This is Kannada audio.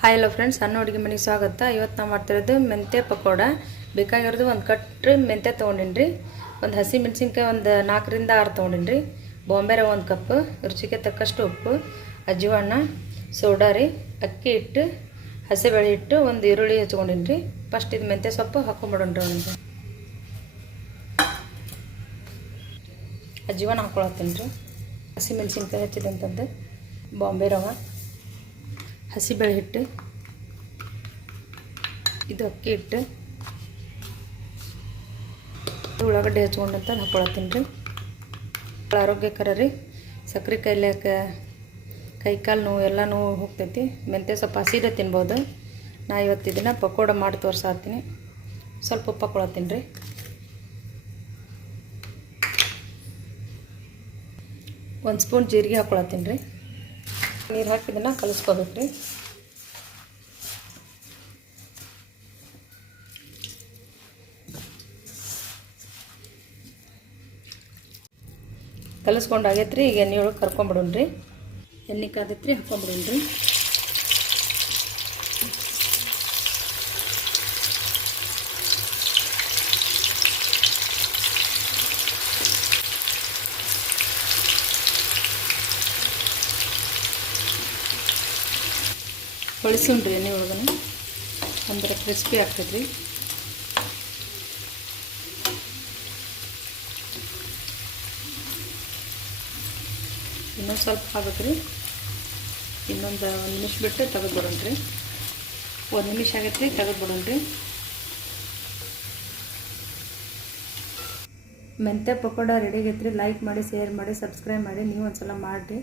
ಹಾಯ್ ಹಲೋ ಫ್ರೆಂಡ್ಸ್, ಸಣ್ಣ ಅಡುಗೆ ಮನೆಗೆ ಸ್ವಾಗತ. ಇವತ್ತು ನಾವು ಮಾಡ್ತಿರೋದು ಮೆಂತ್ಯ ಪಕೋಡ. ಬೇಕಾಗಿರೋದು ಒಂದು ಕಟ್ರಿ ಮೆಂತ್ಯ ತೊಗೊಂಡಿನಿ, ಒಂದು ಹಸಿ ಮೆಣಸಿನ್ಕಾಯಿ ಒಂದು 4ರಿಂದ 6 ತೊಗೊಂಡಿನಿ, ಬಾಂಬೆ ರವೆ 1 ಕಪ್, ರುಚಿಗೆ ತಕ್ಕಷ್ಟು ಉಪ್ಪು, ಅಜ್ವಾನ, ಸೋಡಾ ರೀ, ಅಕ್ಕಿ ಹಿಟ್ಟು, ಹಸಿಬೇಳೆ ಹಿಟ್ಟು, ಒಂದು ಈರುಳ್ಳಿ ಹಚ್ಕೊಂಡಿನಿ. ಫಸ್ಟ್ ಇದು ಮೆಂತ್ಯ ಸೊಪ್ಪು ಹಾಕೊಂಡ್ಬಿಡೋಣ್ರಿ. ಒಂದು ಅಜ್ವಾನ ಹಾಕ್ಕೊಳತ್ತೀನಿ ರೀ. ಹಸಿ ಮೆಣಸಿನ್ಕಾಯಿ ಹಚ್ಚಿದಂಥದ್ದು, ಬಾಂಬೆ ರವೆ, ಹಸಿಬೇಳೆ ಹಿಟ್ಟು, ಇದು ಅಕ್ಕಿ ಹಿಟ್ಟು, ಉಳ್ಳಾಗಡ್ಡೆ ಹಚ್ಕೊಂಡಂತ ಹಾಕ್ಕೊಳತ್ತೀನಿ ರೀ. ಆರೋಗ್ಯಕರ ರೀ. ಸಕ್ಕರೆ ಕಾಯಿಲೆ, ಕೈಕಾಲು ನೋವು ಎಲ್ಲ ನೋವು ಹೋಗ್ತೈತಿ. ಮೆಂತ್ಯ ಸ್ವಲ್ಪ ಹಸಿದೆ ತಿನ್ಬೋದು. ನಾ ಇವತ್ತು ಇದನ್ನು ಪಕೋಡ ಮಾಡಿ ತೋರಿಸಾತೀನಿ. ಸ್ವಲ್ಪ ಉಪ್ಪು ಹಾಕ್ಕೊಳತ್ತೀನಿ ರೀ. ಒಂದು ಸ್ಪೂನ್ ಜೀರಿಗೆ ಹಾಕ್ಕೊಳತ್ತೀನಿ ರೀ. ನೀರು ಹಾಕಿದ್ದನ್ನು ಕಲಿಸ್ಕೋಬೇಕು ರೀ. ಕಲಿಸ್ಕೊಂಡು ಆಗೈತೆ ರೀ. ಈಗ ಎಣ್ಣೆ ಒಳಗೆ ಕರ್ಕೊಂಬಿಡೋಣ್ರಿ. ಎಣ್ಣೆ ಕಾದೈತೆ ರೀ, ಹಾಕ್ಕೊಂಬಿಡೋಣ್ರಿ. ಹೊಳಿಸೋಣ್ರಿ ಎಣ್ಣೆ ಒಳಗನೆ, ಅಂದ್ರೆ ಕ್ರಿಸ್ಪಿ ಆಗ್ತೈತೆ ರೀ. ಇನ್ನೊಂದು ಸ್ವಲ್ಪ ಆಗ್ಬೇಕು ರೀ. ಇನ್ನೊಂದು 1 ನಿಮಿಷ ಬಿಟ್ಟು ತೆಗೆದುಬಿಡೋಣ್ರಿ. 1 ನಿಮಿಷ ಆಗೈತೆ ರೀ, ತೆಗೆದುಬಿಡೋಣ್ರಿ. ಮೆಂತ್ಯ ಪಕೋಡ ರೆಡಿ ಆಗೈತೆ ರೀ. ಲೈಕ್ ಮಾಡಿ, ಶೇರ್ ಮಾಡಿ, ಸಬ್ಸ್ಕ್ರೈಬ್ ಮಾಡಿ. ನೀವು ಒಂದು ಸಲ ಮಾಡಿರಿ.